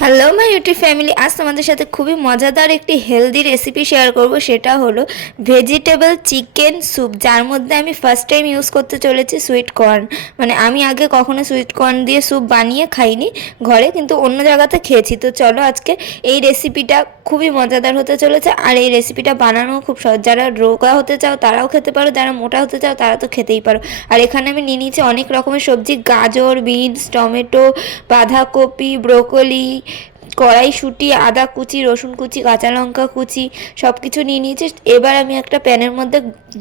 Hello my YouTube family, আজ তোমাদের সাথে খুবই মজাদার একটি হেলদি রেসিপি শেয়ার করব। সেটা হলো ভেজিটেবল চিকেন স্যুপ, যার মধ্যে আমি ফার্স্ট টাইম ইউজ করতে চলেছি সুইট কর্ন। মানে আমি আগে কখনো সুইট কর্ন দিয়ে স্যুপ বানিয়ে খাইনি ঘরে, কিন্তু অন্য জায়গাতে খেয়েছি। তো চলো আজকে এই রেসিপিটা খুবই মজাদার হতে চলেছে, আর এই রেসিপিটা বানানো খুব সহজ। যারা রোগা হতে চাও তারাও খেতে পারো, যারা মোটা হতে চাও তারা তো খেতেই পারো। আর এখানে আমি নিয়ে নিয়েছি অনেক রকমের সবজি: গাজর, বিনস, টমেটো, বাঁধাকপি, ব্রোকলি, কড়াইশুঁটি, আদা কুচি, রসুন কুচি, কাঁচা লঙ্কা কুচি, সব কিছু নিয়ে নিয়েছি। এবার আমি একটা প্যানের মধ্যে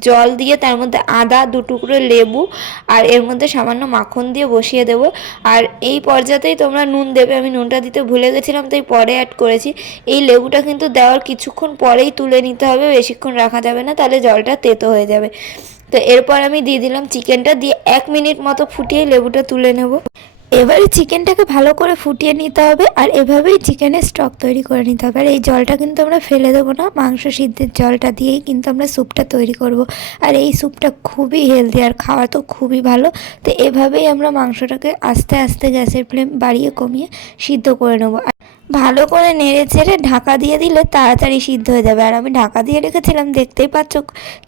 জল দিয়ে তার মধ্যে আদা, দু টুকরো লেবু আর এর মধ্যে সামান্য মাখন দিয়ে বসিয়ে দেবো। আর এই পর্যাতেই তোমরা নুন দেবে। আমি নুনটা দিতে ভুলে গেছিলাম, তাই পরে অ্যাড করেছি। এই লেবুটা কিন্তু দেওয়ার কিছুক্ষণ পরেই তুলে নিতে হবে, বেশিক্ষণ রাখা যাবে না, তাহলে জলটা তেতো হয়ে যাবে। তো এরপর আমি দিয়ে দিলাম চিকেনটা, দিয়ে 1 মিনিট মতো ফুটিয়ে লেবুটা তুলে নেব। এবারে চিকেনটাকে ভালো করে ফুটিয়ে নিতে হবে, আর এভাবেই চিকেনের স্টক তৈরি করে নিতে হবে। আর এই জলটা কিন্তু আমরা ফেলে দেবো না, মাংস সিদ্ধের জলটা দিয়েই কিন্তু আমরা স্যুপটা তৈরি করব। আর এই স্যুপটা খুবই হেলদি আর খাওয়া তো খুবই ভালো। তো এভাবেই আমরা মাংসটাকে আস্তে আস্তে গ্যাসের ফ্লেম বাড়িয়ে কমিয়ে সিদ্ধ করে নেবো। ভালো করে নেড়ে চেড়ে ঢাকা দিয়ে দিলে তাড়াতাড়ি সিদ্ধ হয়ে যাবে। আর আমি ঢাকা দিয়ে রেখেছিলাম, দেখতেই পাচ্ছ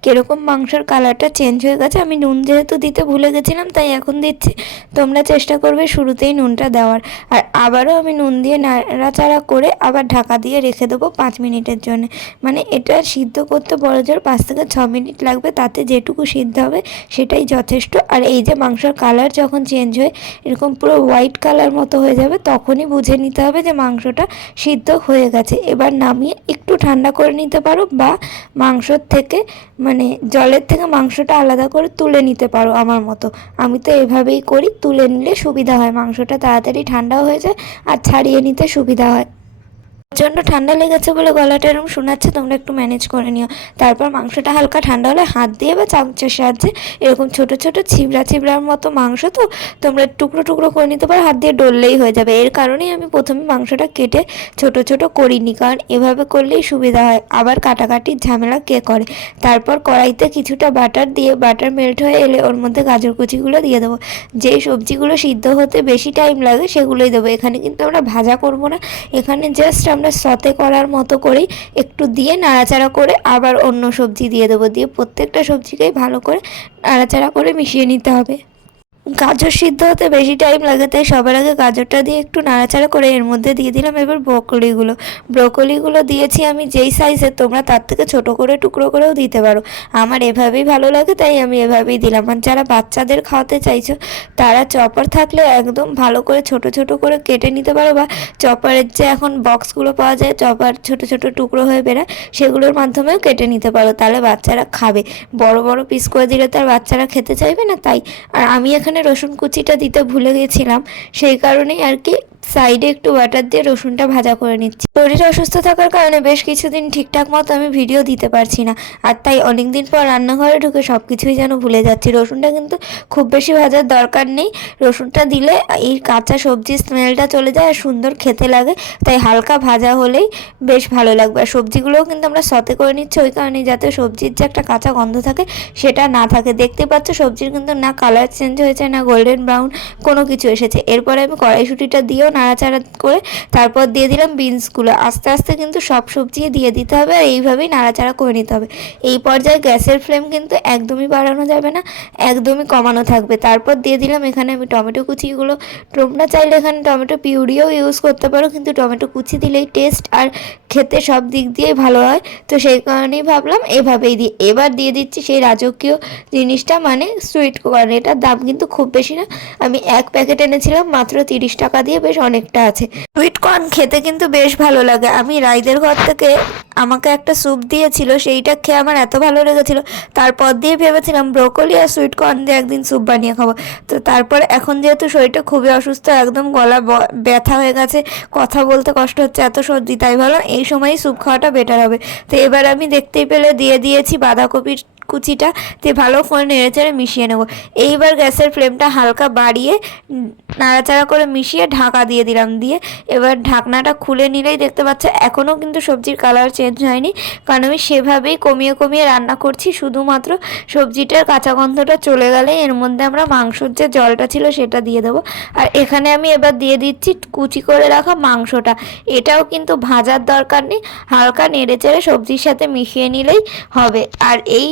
কীরকম মাংসের কালারটা চেঞ্জ হয়ে গেছে। আমি নুন যেহেতু দিতে ভুলে গেছিলাম তাই এখন দিচ্ছি। তোমরা চেষ্টা করবে শুরুতেই নুনটা দেওয়ার। আর আবারও আমি নুন দিয়ে নাড়াচাড়া করে আবার ঢাকা দিয়ে রেখে দেবো 5 মিনিটের জন্য। মানে এটা সিদ্ধ করতে বড়জোর 5 থেকে 6 মিনিট লাগবে, তাতে যেটুকু সিদ্ধ হবে সেটাই যথেষ্ট। আর এই যে মাংসের কালার যখন চেঞ্জ হয়ে এরকম পুরো হোয়াইট কালার মতো হয়ে যাবে, তখনই বুঝে নিতে হবে যে মাংসটা সিদ্ধ হয়ে গেছে। এবার নামিয়ে একটু ঠান্ডা করে নিতে পারো, বা মাংসর থেকে মানে জলের থেকে মাংসটা আলাদা করে তুলে নিতে পারো আমার মতো। আমি তো এভাবেই করি, তুলে নিলে সুবিধা হয়, মাংসটা তাড়াতাড়ি ঠান্ডাও হয়ে যায় আর ছাড়িয়ে নিতে সুবিধা হয়। প্রচণ্ড ঠান্ডা লেগেছে বলে গলাটা এরকম শোনাচ্ছে, তোমরা একটু ম্যানেজ করে নিও। তারপর মাংসটা হালকা ঠান্ডা হলে হাত দিয়ে বা চামচের সাহায্যে এরকম ছোট ছোট ছিবড়া ছিবড়ার মতো মাংস, তো তোমরা টুকরো টুকরো করে নিতে পারো, হাত দিয়ে ডললেই হয়ে যাবে। এর কারণেই আমি প্রথমে মাংসটা কেটে ছোট ছোট করিনি, কারণ এভাবে করলেই সুবিধা হয়, আবার কাটাকাটির ঝামেলা কে করে। তারপর কড়াইতে কিছুটা বাটার দিয়ে, বাটার মেল্ট হয়ে এলে ওর মধ্যে গাজর কুচিগুলো দিয়ে দেবো। যেই সবজিগুলো সিদ্ধ হতে বেশি টাইম লাগে সেগুলোই দেবো। এখানে কিন্তু আমরা ভাজা করবো না, এখানে জাস্ট আমরা সতে করার মতো করেই একটু দিয়ে নাড়াচাড়া করে আবার অন্য সবজি দিয়ে দেবো। দিয়ে প্রত্যেকটা সবজিকেই ভালো করে নাড়াচাড়া করে মিশিয়ে নিতে হবে। গাজর সিদ্ধ হতে বেশি টাইম লাগে, তাই সবার আগে গাজরটা দিয়ে একটু নাড়াচাড়া করে এর মধ্যে দিয়ে দিলাম এবার ব্রোকলিগুলো দিয়েছি আমি যেই সাইজের, তোমরা তার থেকে ছোট করে টুকরো করেও দিতে পারো। আমার এভাবেই ভালো লাগে তাই আমি এভাবেই দিলাম। আর যারা বাচ্চাদের খাওয়াতে চাইছো তারা চপার থাকলে একদম ভালো করে ছোট ছোট করে কেটে নিতে পারো, বা চপারের যে এখন বক্সগুলো পাওয়া যায়, চপার ছোট ছোট টুকরো হয়ে বেরায়, সেগুলোর মাধ্যমেও কেটে নিতে পারো, তাহলে বাচ্চারা খাবে। বড় বড় পিস করে দিলে তার বাচ্চারা খেতে চাইবে না, তাই। আর আমি এখানে রসুন কুচিটা দিতে ভুলে গেছিলাম, সেই কারণেই আর কি সাইডে একটু বাটার দিয়ে রসুনটা ভাজা করে নিচ্ছি। শরীর অসুস্থ থাকার কারণে বেশ কিছুদিন ঠিকঠাক মতো আমি ভিডিও দিতে পারছি না, আর তাই অনেকদিন পর রান্নাঘরে ঢুকে সব কিছুই যেন ভুলে যাচ্ছি। রসুনটা কিন্তু খুব বেশি ভাজার দরকার নেই, রসুনটা দিলে এই কাঁচা সবজির স্মেলটা চলে যায় আর সুন্দর খেতে লাগে, তাই হালকা ভাজা হলেই বেশ ভালো লাগবে। আর সবজিগুলোও কিন্তু আমরা সতে করে নিচ্ছি ওই কারণে, যাতে সবজির যে একটা কাঁচা গন্ধ থাকে সেটা না থাকে। দেখতে পাচ্ছ সবজির কিন্তু না কালার চেঞ্জ হয়েছে না গোল্ডেন ব্রাউন কোনো কিছু এসেছে। এরপরে আমি কড়াইশুঁটিটা দিয়েও নাড়াচাড়া করে তারপর দিয়ে দিলাম বিনসগুলো। আস্তে আস্তে কিন্তু সব সবজি দিয়ে দিতে হবে, আর এইভাবেই নাড়াচাড়া করে নিতে হবে। এই পর্যায়ে গ্যাসের ফ্লেম কিন্তু একদমই বাড়ানো যাবে না, একদমই কমানো থাকবে। তারপর দিয়ে দিলাম এখানে আমি টমেটো কুচিগুলো। তোমরা চাইলে এখানে টমেটো পিউরিও ইউজ করতে পারো, কিন্তু টমেটো কুচি দিলেই টেস্ট আর খেতে সব দিক দিয়েই ভালো হয়, তো সেই কারণেই ভাবলাম এভাবেই দিই। এবার দিয়ে দিচ্ছি সেই রাজকীয় জিনিসটা, মানে সুইট কর্ন। এটার দাম কিন্তু খুব বেশি না, আমি 1 প্যাকেট এনেছিলাম মাত্র 30 টাকা দিয়ে, বেশ অনেকটা আছে। সুইট কর্ন খেতে কিন্তু বেশ ভালো লাগে। আমি রাইদের ঘর থেকে আমাকে একটা স্যুপ দিয়েছিল, সেইটা খেয়ে আমার এত ভালো লেগেছিল, তারপর দিয়ে ভেবেছিলাম ব্রোকলি আর সুইট কর্ন দিয়ে একদিন স্যুপ বানিয়ে খাবো। তো তারপর এখন যেহেতু শরীরটা খুবই অসুস্থ, একদম গলা ব্যথা হয়ে গেছে, কথা বলতে কষ্ট হচ্ছে, এত সর্দি, তাই ভাবলাম এই সময়ই স্যুপ খাওয়াটা বেটার হবে। তো এবার আমি দেখতেই পেলে দিয়ে দিয়েছি বাঁধাকপির কুচিটা দিয়ে ভালো করে নেড়েচেড়ে মিশিয়ে নেব। এইবার গ্যাসের ফ্লেমটা হালকা বাড়িয়ে নাড়াচাড়া করে মিশিয়ে ঢাকা দিয়ে দিলাম। দিয়ে এবার ঢাকনাটা খুলে নিলেই দেখতে পাচ্ছ এখনও কিন্তু সবজির কালার চেঞ্জ হয়নি, কারণ আমি সেভাবেই কমিয়ে কমিয়ে রান্না করছি। শুধুমাত্র সবজিটার কাঁচা গন্ধটা চলে গেলে এর মধ্যে আমরা মাংসর যে জলটা ছিল সেটা দিয়ে দেবো। আর এখানে আমি এবার দিয়ে দিচ্ছি কুচি করে রাখা মাংসটা। এটাও কিন্তু ভাজার দরকার নেই, হালকা নেড়েচেড়ে সবজির সাথে মিশিয়ে নিলেই হবে। আর এই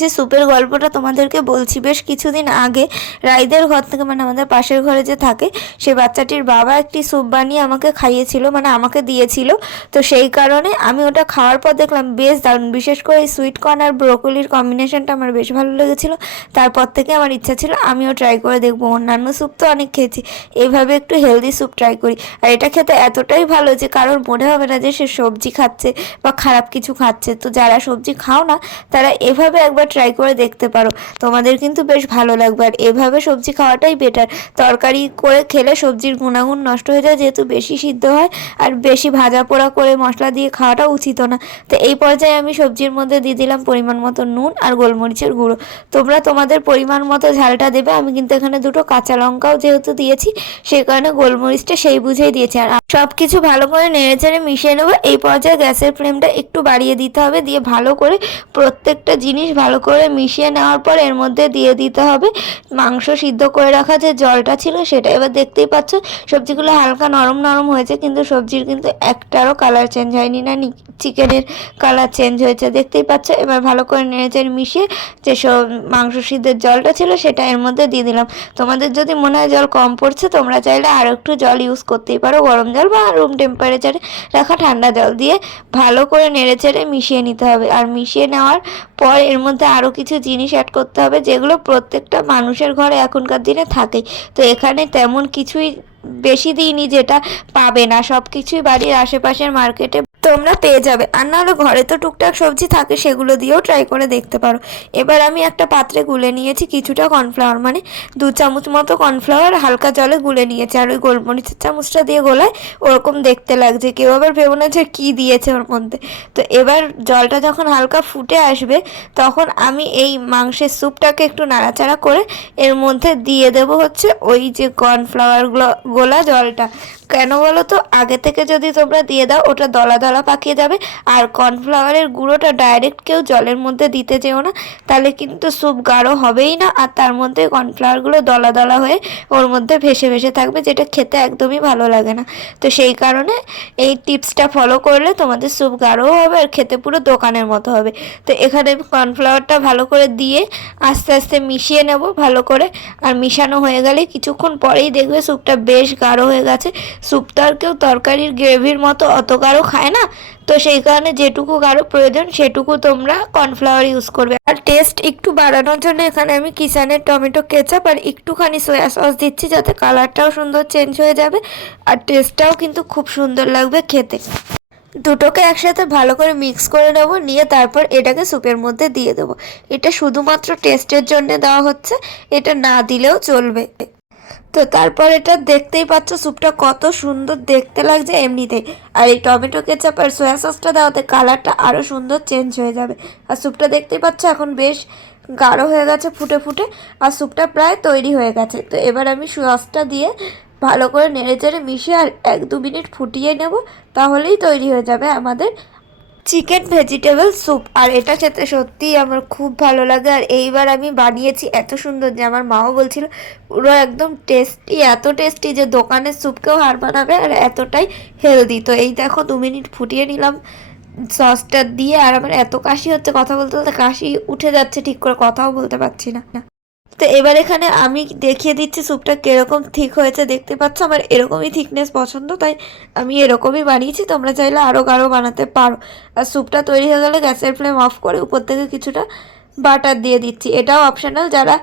যে স্যুপের গল্পটা তোমাদেরকে বলছি, বেশ কিছুদিন আগে রাইদের ঘর থেকে, মানে আমাদের পাশের ঘরে যে থাকে, সে বাচ্চাটির বাবা একটি স্যুপ বানিয়ে আমাকে খাইয়েছিল, মানে আমাকে দিয়েছিল। তো সেই কারণে আমি ওটা খাওয়ার পর দেখলাম বেশ দারুণ। বিশেষ করে এই সুইট কর্ন আর ব্রোকলির কম্বিনেশনটা আমার বেশ ভালো লেগেছিলো। তারপর থেকে আমার ইচ্ছা ছিল আমিও ট্রাই করে দেখবো। অন্যান্য স্যুপ তো অনেক খেয়েছি, এইভাবে একটু হেলদি স্যুপ ট্রাই করি। আর এটা খেতে এতটাই ভালো যে কারোর মনে হবে না যে সে সবজি খাচ্ছে বা খারাপ কিছু খাচ্ছে। তো যারা সবজি খাও না তারা এভাবে একবার ট্রাই করে দেখতে পারো, তোমাদের কিন্তু বেশ ভালো লাগবে। আর এভাবে সবজি খাওয়াটাই বেটার। তরকারি করে খেলে সবজির গুণাগুণ নষ্ট হয়ে যায়, যেহেতু বেশি সিদ্ধ হয়। আর বেশি ভাজা পোড়া করে মশলা দিয়ে খাওয়াটা উচিত না। তো এই পর্যায়ে আমি সবজির মধ্যে দিয়ে দিলাম পরিমাণ মতো নুন আর গোলমরিচের গুঁড়ো। তোমরা তোমাদের পরিমাণ মতো ঝালটা দেবে। আমি কিন্তু এখানে দুটো কাঁচা লঙ্কাও যেহেতু দিয়েছি, সেই কারণে গোলমরিচটা সেই বুঝেই দিয়েছি। আর সব কিছু ভালো করে নেড়েচেড়ে মিশিয়ে নেবো। এই পর্যায়ে গ্যাসের ফ্লেমটা একটু বাড়িয়ে দিতে হবে, দিয়ে ভালো করে প্রত্যেকটা জিনিস ভালো করে মিশিয়ে নেওয়ার পর এর মধ্যে দিয়ে দিতে হবে মাংস সিদ্ধ করে রাখা যে জলটা ছিল সেটা। এবার দেখতেই পাচ্ছ সবজিগুলো হালকা নরম নরম হয়েছে, কিন্তু সবজির কিন্তু একটারও কালার চেঞ্জ হয়নি, না চিকেনের কালার চেঞ্জ হয়েছে, দেখতেই পাচ্ছ। এবার ভালো করে নেড়েচেড়ে মিশিয়ে যে সব মাংস সিদ্ধের জলটা ছিল সেটা এর মধ্যে দিয়ে দিলাম। তোমাদের যদি মনে হয় জল কম পড়ছে, তোমরা চাইলে আরও একটু জল ইউজ করতেই পারো, গরম জল বা রুম টেম্পারেচারে রাখা ঠান্ডা জল দিয়ে ভালো করে নেড়েচেড়ে মিশিয়ে নিতে হবে। আর মিশিয়ে নেওয়ার পর এর মধ্যে আরও কিছু জিনিস অ্যাড করতে হবে, যেগুলো প্রত্যেকটা মানুষের ঘরে এখনকার দিনে থাকে। তো এখানে তেমন কিছুই বেশি দিইনি যেটা পাবে না, সব কিছুই বাড়ির আশেপাশের মার্কেটে তোমরা পেয়ে যাবে। আর নাহলে ঘরে তো টুকটাক সবজি থাকে, সেগুলো দিয়েও ট্রাই করে দেখতে পারো। এবার আমি একটা পাত্রে গুলে নিয়েছি কিছুটা কর্নফ্লাওয়ার, মানে 2 চামচ মতো কর্নফ্লাওয়ার হালকা জলে গুলে নিয়েছি। আর ওই গোলমরিচের চামচটা দিয়ে গোলায় ওরকম দেখতে লাগছে, কেউ আবার ভেবো না যে কী দিয়েছে ওর মধ্যে। তো এবার জলটা যখন হালকা ফুটে আসবে তখন আমি এই মাংসের স্যুপটাকে একটু নাড়াচাড়া করে এর মধ্যে দিয়ে দেবো হচ্ছে ওই যে কর্নফ্লাওয়ারগুলো গোলা জলটা। কেন বলো তো, আগে থেকে যদি তোমরা দিয়ে দাও ওটা দলা দলা পাকিয়ে যাবে। আর কর্নফ্লাওয়ারের গুঁড়োটা ডাইরেক্ট কেউ জলের মধ্যে দিতে যেও না, তাহলে কিন্তু স্যুপ গাঢ় হবেই না। আর তার মধ্যে কর্নফ্লাওয়ারগুলো দলা দলা হয়ে ওর মধ্যে ভেসে ভেসে থাকবে, যেটা খেতে একদমই ভালো লাগে না। তো সেই কারণে এই টিপসটা ফলো করলে তোমাদের স্যুপ গাঢ়ও হবে আর খেতে পুরো দোকানের মতো হবে। তো এখানে কর্নফ্লাওয়ারটা ভালো করে দিয়ে আস্তে আস্তে মিশিয়ে নেব ভালো করে। আর মিশানো হয়ে গেলে কিছুক্ষণ পরেই দেখবে স্যুপটা বেশ গাঢ় হয়ে গেছে। স্যুপটা আর কেউ তরকারির গ্রেভির মতো অত গাঢ় খায় না, তো সেই কারণে যেটুকু গাঢ় প্রয়োজন সেটুকু তোমরা কর্নফ্লাওয়ার ইউজ করবে। আর টেস্ট একটু বাড়ানোর জন্য এখানে আমি কিষানের টমেটো কেচাপ আর একটুখানি সয়া সস দিচ্ছি, যাতে কালারটাও সুন্দর চেঞ্জ হয়ে যাবে আর টেস্টটাও কিন্তু খুব সুন্দর লাগবে খেতে। দুটোকে একসাথে ভালো করে মিক্স করে নেবো, নিয়ে তারপর এটাকে স্যুপের মধ্যে দিয়ে দেবো। এটা শুধুমাত্র টেস্টের জন্য দেওয়া হচ্ছে, এটা না দিলেও চলবে। তো তারপর এটা দেখতেই পাচ্ছ স্যুপটা কত সুন্দর দেখতে লাগছে এমনিতেই। আর এই টমেটো কেচাপ আর সয়া সসটা দেওয়াতে কালারটা আরও সুন্দর চেঞ্জ হয়ে যাবে। আর স্যুপটা দেখতেই পাচ্ছ এখন বেশ গাঢ় হয়ে গেছে ফুটে ফুটে, আর স্যুপটা প্রায় তৈরি হয়ে গেছে। তো এবার আমি সসটা দিয়ে ভালো করে নেড়েচেড়ে মিশিয়ে আর 1-2 মিনিট ফুটিয়ে নেব, তাহলেই তৈরি হয়ে যাবে আমাদের চিকেন ভেজিটেবল স্যুপ। আর এটা খেতে সত্যিই আমার খুব ভালো লাগে। আর এইবার আমি বানিয়েছি এত সুন্দর যে আমার মাও বলছিল পুরো একদম টেস্টি, এত টেস্টি যে দোকানের স্যুপকেও হার মানাবে, আর এতটাই হেলদি। তো এই দেখো 2 মিনিট ফুটিয়ে নিলাম সসটা দিয়ে। আর আমার এত কাশি হচ্ছে, কথা বলতে বলতে কাশি উঠে যাচ্ছে, ঠিক করে কথাও বলতে পারছি না। তো এবার এখানে আমি দেখিয়ে দিচ্ছি স্যুপটা কীরকম ঠিক হয়েছে। দেখতে পাচ্ছ আমার এরকমই থিকনেস পছন্দ, তাই আমি এরকমই বানিয়েছি। তোমরা চাইলে আরও গাঢ় বানাতে পারো। আর স্যুপটা তৈরি হয়ে গেলে গ্যাসের ফ্লেম অফ করে উপর থেকে কিছুটা বাটার দিয়ে দিচ্ছি। এটাও অপশনাল, যারা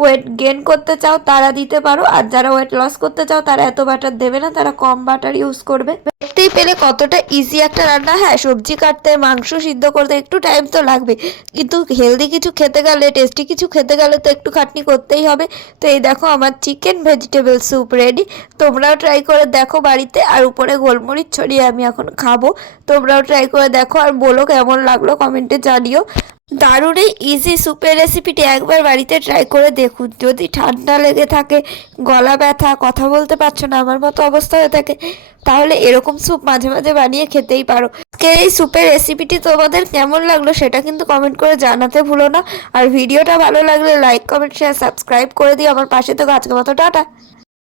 ওয়েট গেন করতে চাও তারা দিতে পারো, আর যারা ওয়েট লস করতে চাও তারা এত বাটার দেবে না, তারা কম বাটার ইউজ করবে। দেখতেই পেলে কতটা ইজি একটা রান্না। হ্যাঁ, সবজি কাটতে মাংস সিদ্ধ করতে একটু টাইম তো লাগবে, কিন্তু হেলদি কিছু খেতে গেলে, টেস্টি কিছু খেতে গেলে তো একটু খাটনি করতেই হবে। তো এই দেখো আমার চিকেন ভেজিটেবল স্যুপ রেডি। তোমরাও ট্রাই করে দেখো বাড়িতে। আর উপরে গোলমরিচ ছড়িয়ে আমি এখন খাবো। তোমরাও ট্রাই করে দেখো আর বলো কেমন লাগলো, কমেন্টে জানিও। দারুণ এই ইজি স্যুপের রেসিপিটি একবার বাড়িতে ট্রাই করে দেখুন। যদি ঠান্ডা লেগে থাকে, গলা ব্যথা, কথা বলতে পারছো না, আমার মতো অবস্থা হয়ে থাকে, তাহলে এরকম স্যুপ মাঝে মাঝে বানিয়ে খেতেই পারো। আজকের এই স্যুপের রেসিপিটি তোমাদের কেমন লাগলো সেটা কিন্তু কমেন্ট করে জানাতে ভুলো না। আর ভিডিওটা ভালো লাগলে লাইক, কমেন্ট, শেয়ার, সাবস্ক্রাইব করে দিও। আমার পাশে তো আজকের মতো টাটা।